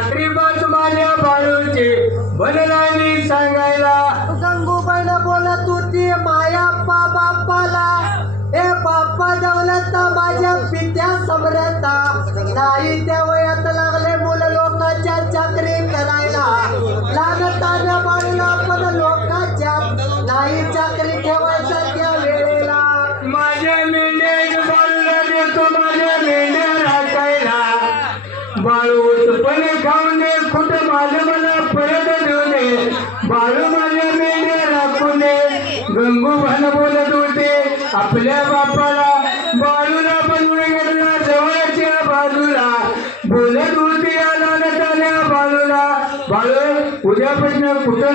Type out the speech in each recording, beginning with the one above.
चाकरी बस माझ्या बाळूची बनलानी सांगायला गंगूबाईला बोलत होती मायाप्पा बाप्पाला ए बाप्पा दौलत माझ्या पित्या समरता नाही त्या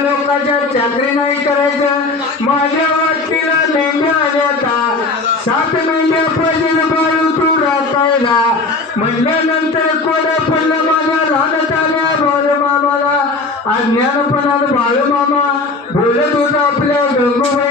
लोकांच्या चाकरी नाही करायचं. माझ्या वाटतीला मेंढ्या आल्या सात मेंढ्या पाहिजे बाळू तू राखायला. म्हणल्यानंतर कोड्या पडलं माझ्या लहान आल्या बाळू मामाला अज्ञानपणात बाळू मामा. बोलत होता आपल्या गंगोबा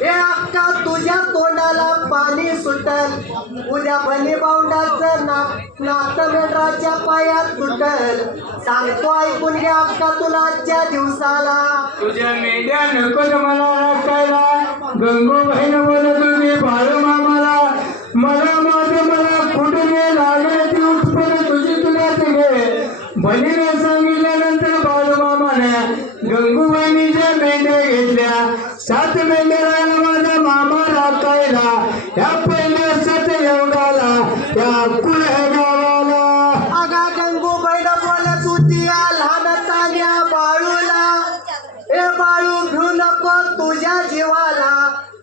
हे अक्का तुझ्या तोंडाला पाणी सुटल. उद्या बनी बाउंडाचं नाक नातं पायात तुटल सांगतो ऐकून घ्या अक्का तुला आजच्या दिवसाला. तुझ्या मेंढ्या नकोच मला राखायला. गंगो बहीण बोलत होती बाळ मामाला. मला माझं मला कुठे लागले ती उत्पन्न तुझी तुला तिघे बहिणीने सांगितल्यानंतर बाळू मामाने गंगू बहिणीच्या मेंढ्या घेतल्या सात मेंढ्या माझा मामा राखायला. या पहिल्या सात एवढाला या कुल गावाला. गंगू बैल बोलत होती या बाळूला. बाळू घेऊ नको तुझ्या जीवाला.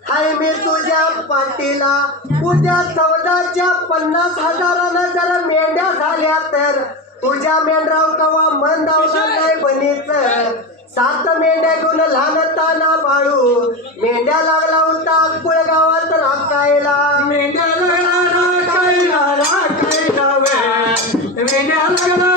हाय मी तुझ्या पाटीला उद्या चौदाच्या पन्नास हजारानं जर मेंढ्या झाल्या तर तुझ्या मेंढराव कवा मन धावणार नाही बनीच. सात मेंढ्या घेऊन लहान ताना बाळू मेंढ्या लागला होता अक्कुळ गावात राखायला. मेंढ्या लागला राखायला राखायला मेंढ्या लागला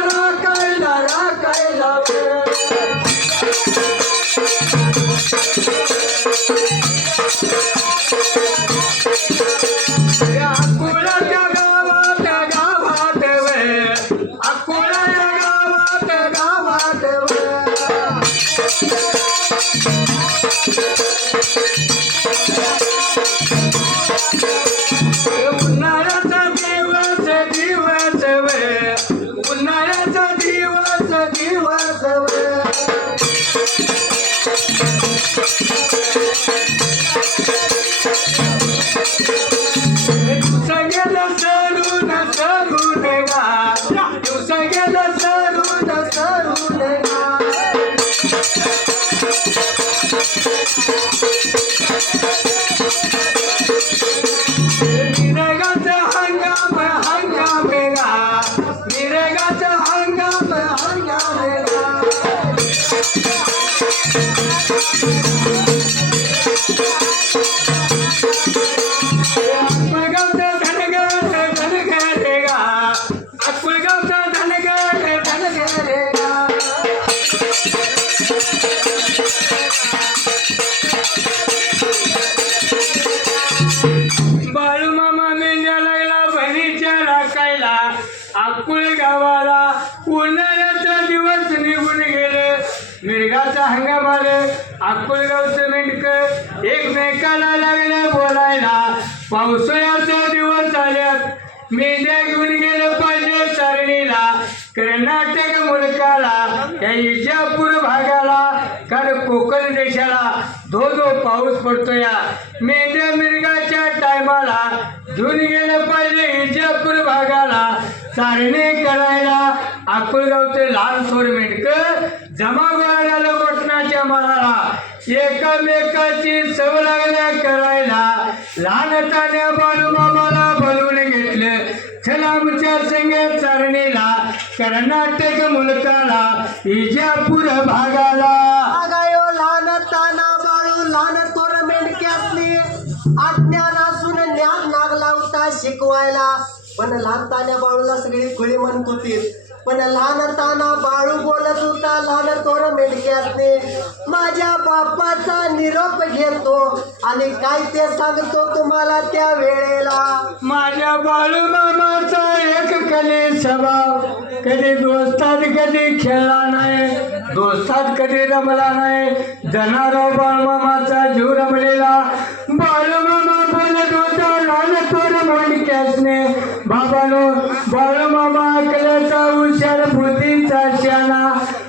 वेगा हंगाम हंगाम उन्हाळ्याचा दिवस निघून गेले. मिरगाचा हंगाम आले. अक्कुळ मेंढक एकमेकाला लागले बोलायला. पावसाळ्याचा दिवस आल्यात. मेंढ्या घेऊन गेलं पाहिजे सरणीला कर्नाटक मुलकाला त्या इजापूर भागाला. कारण कोकण धो धो पाऊस पडतो या. मेंढ्या मिरगाच्या टायमाला धुन गेलं पाहिजे इजापूर भागाला. चारणे करायला अकोलगावचे लहान थोर मेंढकर जमा गोळाला झालं मनाला एकामेकाची सव लागल्या करायला. लहान ताण्या बालूमामाला बोलवून घेतलं. छलामच्या आमच्या चारणीला. कर्नाटक मुलकाला इजापूर भागाला. बाळू लहान तोर मेंढक्यासनी अज्ञान असून ज्ञान लागला होता शिकवायला. पण लहानतान्या बाळूला सगळी खुळी म्हणत होती. पण लहान असताना बाळू बोलत होता लहान तोर मेंढक्यासनी माझ्या बापाचा निरोप घेतो आणि काय ते सांगतो तुम्हाला त्या वेळेला. माझ्या बाळू मामाचा एक कधी स्वभाव कधी दोस्तात कधी खेळला नाही. दोस्तात कधी रमला नाही. जनारो बाळू मामाचा जीव रमलेला. बाळू मामा होता लहान थोर मोडक्यासने हुशार बुद्धीचा शाना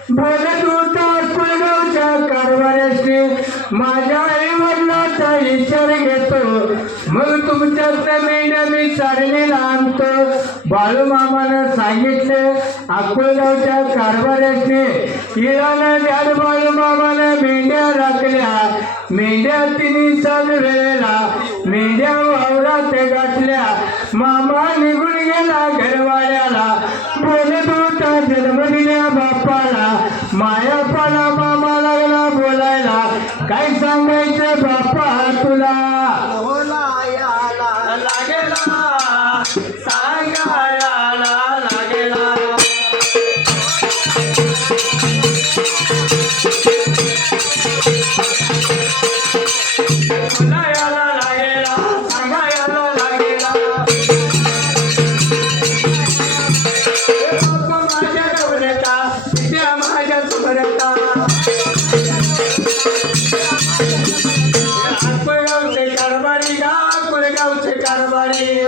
बोलत होता कुलगावच्या कारभाऱ्यासने माझ्या आई वडिलाचा विचार घेतो. मग तुमच्यात मेंढ्या मी चाललेला आणतो बाळूमामानं सांगितलं अकोलगावच्या कारभाऱ्यासने इरानं द्याड बाळूमामानं मेंढ्या राखल्या. मेंढ्या तिने चाल वेळेला मेंढ्या वावरात गाठल्या. मामा निघून गेला घरवाड्याला. बोलत होता जन्म दिल्या बापाला मायापाला मामा लागला बोलायला. काय सांगायचं बापा गावचे कारभारी.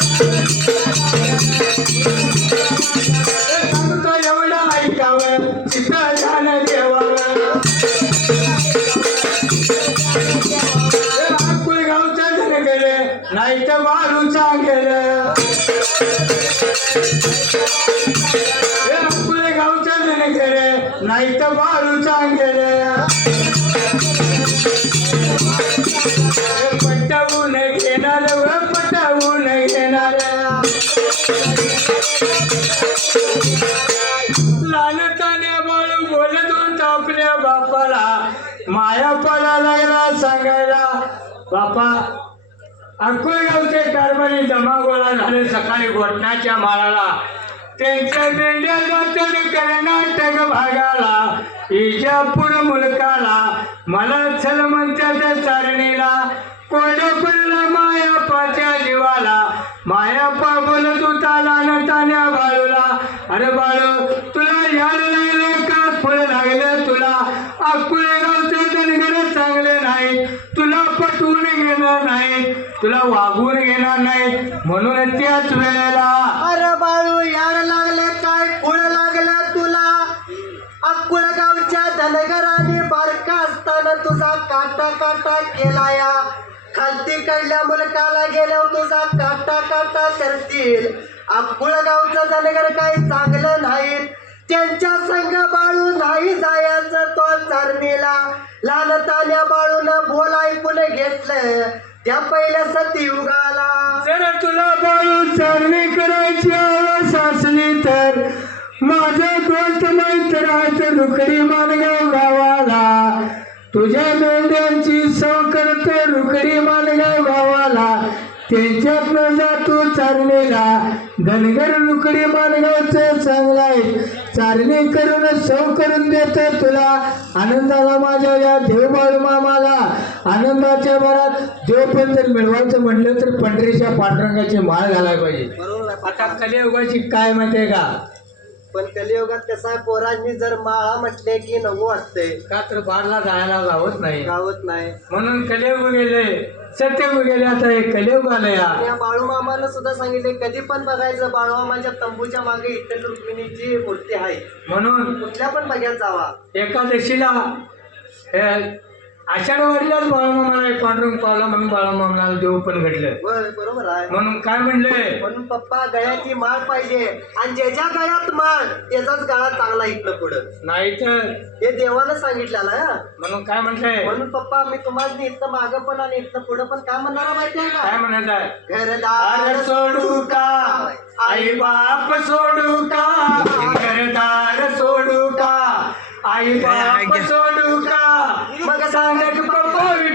Thank you. लालताने बाळू बोलत होता आपल्या बापाला. माया पाला लागला सांगायला बापा अक्कलगावचे कारभारी जमागोळा झाले सकाळी घोटण्याच्या माळाला. त्यांच्या मेंढ्या जातात कर्नाटक भागाला. इजापूर मुलकाला. मला चल म्हणत्याच्या चारणीला. कोडपल्ला मायापाच्या जीवाला. मायापा बोलत होता लानतान्या बाळूला. अरे बाळू तुला याड लागलं का? फळ लागलं तुला. अकुळे धनगर चांगले नाही तुला पटवून घेणार नाही तुला वागून घेणार नाही म्हणून त्याच वेळेला अरे बाळू यार लागले काय? कुळ लागलं तुला. अक्कुळ गावच्या धनगराने बारका असताना तुझा काटा काटा केला या खालती कडल्या मुलकाला गेल्यावर तुझा काटा काटा करतील. आपुळ गावचं झालं धनगर काही चांगलं नाहीत त्यांच्या संघ बाळू नाही जायचं तो चरणीला. लहान तान्या बाळून बोल ऐकून घेतलं. त्या पहिल्या सती उगाला. जर तुला बाळू चरणी करायची आवड असली तर. माझा दोस्त मैत्राचं दुखडी मानगाव गावाला. तुझ्या मेंढ्यांची सौ करतो रुकडी मानगाव गावाला. त्यांच्यातनं जा तू चारलेला. धनगर लुकडी मानगावचं चांगलाय चारणे करून सव करून देतो तुला. आनंदाला माझ्या या देवबाळू मामाला. आनंदाच्या भरात देव पण जर मिळवायचं म्हटलं तर पंढरीच्या पांडुरंगाची माळ घालायला पाहिजे. बरोबर आहे. आता कलियुगाची काय माहितीये का? पण कलियुगात कसं आहे पोरांनी जर माळा म्हटले की नको वाटते. का तर बारला जायला गावत नाही. गावत नाही. म्हणून कलियुग गेले सत्ययुग गेले आता हे कलियुग आलं या. या बाळूमामानं सुद्धा सांगितले कधी पण बघायचं बाळूमामाच्या तंबूच्या मागे इतर रुक्मिणीची मूर्ती आहे. म्हणून कुठल्या पण बघ्यात जावा. एकादशीला हे आषाढ वाढल्याच बाळूमामाला एक पांडुरंग पावला म्हणून बाळूमामाला देव पण घडलं. होय बरोबर आहे. म्हणून काय म्हणले? म्हणून पप्पा गळ्याची माळ पाहिजे. आणि ज्याच्या गळ्यात माळ त्याचाच गळा चांगला इथलं पुढं. नाही तर? हे देवानं सांगितलेलं आहे हा. म्हणून काय म्हटलंय म्हणून पप्पा मी तुम्हाला इथं मागं पण आणि इथं पुढं पण काय म्हणणार माहितीये काय का? म्हणायचं आहे? घरदार दार सोडू का? आई बाप सोडू का? घरदार सोडू का? आई बाप सोडू का? मग सांग